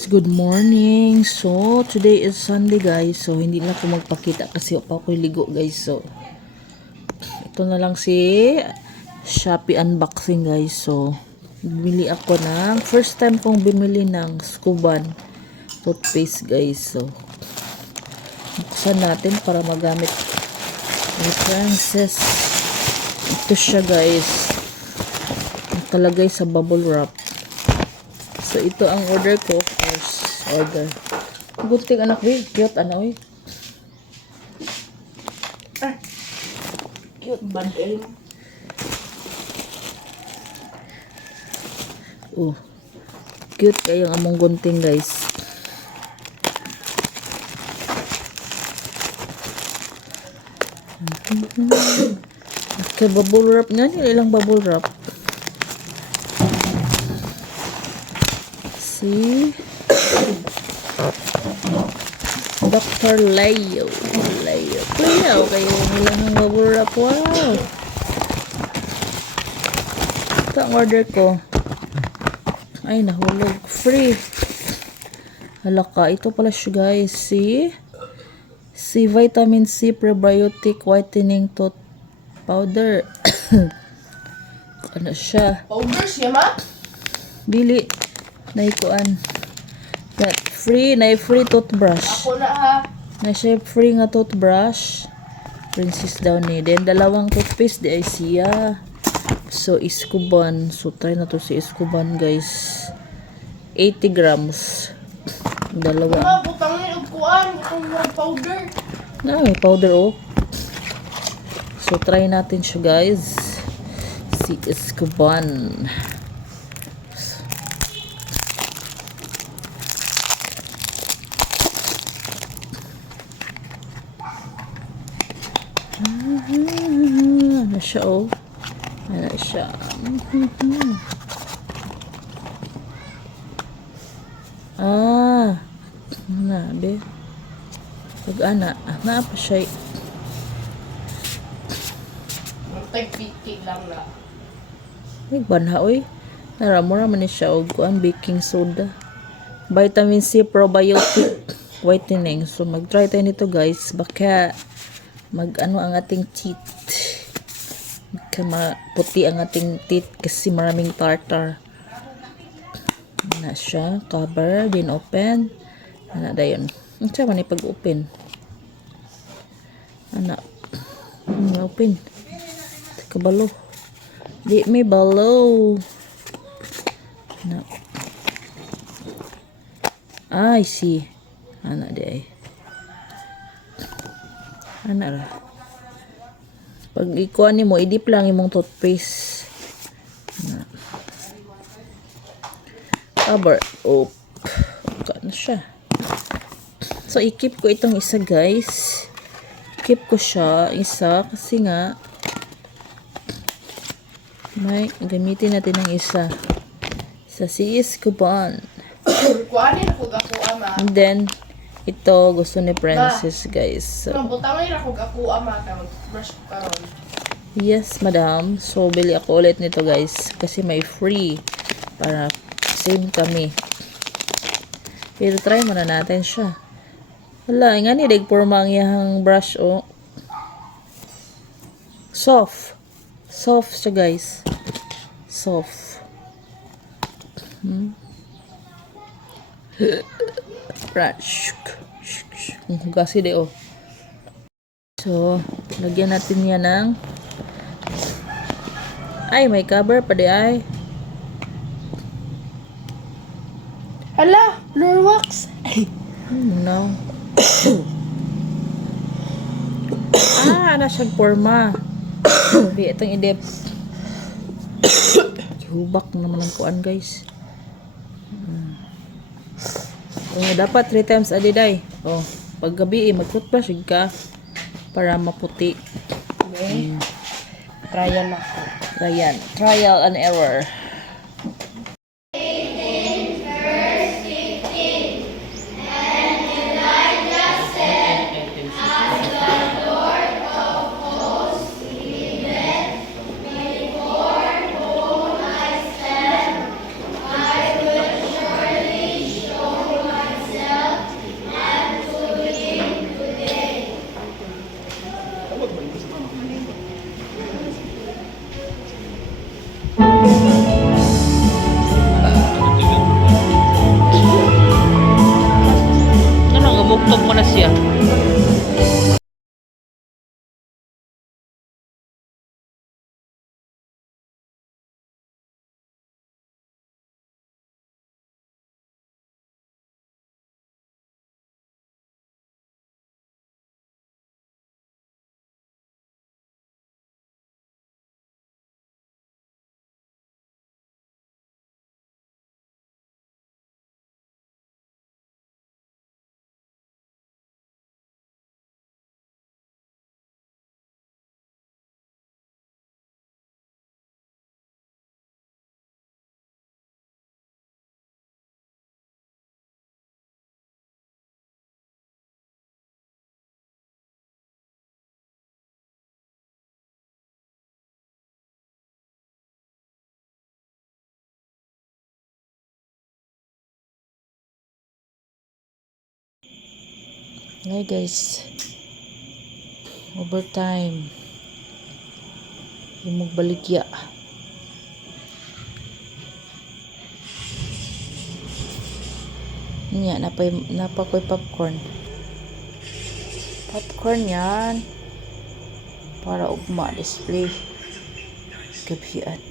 guys, good morning. So, today is Sunday guys. So, hindi na ako magpakita kasi pa ako ligo guys. So, ito na lang si Shopee unboxing guys. So, bumili ako ng first time kong bumili ng Scuban toothpaste guys. So, buksan natin para magamit ni Frances. Ito siya guys. Nakalagay sa bubble wrap. So, ito ang order ko. First order. Gunting anak, we. Cute, anak, we. Cute. Bandel. Oh. Cute kayong among gunting, guys. Okay, bubble wrap nga. Ilang bubble wrap. Si Dr. Leo kayo nilang bubble wrap. Wow, ito ang order ko. Ay, nahulog. Free. Halaka, ito pala siya guys. Si vitamin C prebiotic whitening tooth powder. Ano siya? Powder siya ma? Dili naikuan. Free toothbrush. Ako na ha. Na siya free nga toothbrush. Princess daw ni. Then dalawang toothpaste di ay siya. So Scuban. So try na to si Scuban guys. 80 grams. Dalawa. Mga butang ni ugkuan, butang ng powder. Na may powder oh. So try natin siya guys. Si Scuban. Ano siya oh. Ano siya. Be. Pag-ana. Na pa siya. Tag-50 lang na. Ay, banha oy. Naramura man ni siya og kuan baking soda. Vitamin C probiotic whitening. So mag-try tayo nito guys. Baka mag-ano ang ating teeth. Maputi ang ating teeth kasi maraming tartar. Na siya. Cover. Then open. Ano da yun? Ang siya man pag-open. Ano? Open. Teka balo. Di may balo. Ano? I see. Ano di ay. Ano ra? Pag ikuan ni mo, idip lang imong toothpaste. Ano? Cover. Oh. Ano siya? So, i-keep ko itong isa, guys. Keep ko siya, isa, kasi nga, may gamitin natin ng isa. Sa si Scuban. Kuanin ako ama. And then, ito, gusto ni Princess, guys. So, butangin ako ama. Brush ko karon. yes, madam. So, bili ako ulit nito, guys. Kasi may free. Para same kami. Pero try muna natin siya. Wala, nga ni dagporma ang iyang brush oh. Soft siya guys. Soft. Brush. Hugasi de oh. So, lagyan natin yan ng ay, may cover pa di ay. Hala, floor wax. No. Ana siyang forma. Sabi, itong idep. Hubak naman ang kuan, guys. Dapat 3 times a day. Oh, pag gabi, mag-toothbrush ka para maputi. Okay. Trial ako. Trial and error. Hi guys. Overtime. Imong baligya. Nya, napakoy popcorn. Popcorn yan. Para ugma display. Gabian.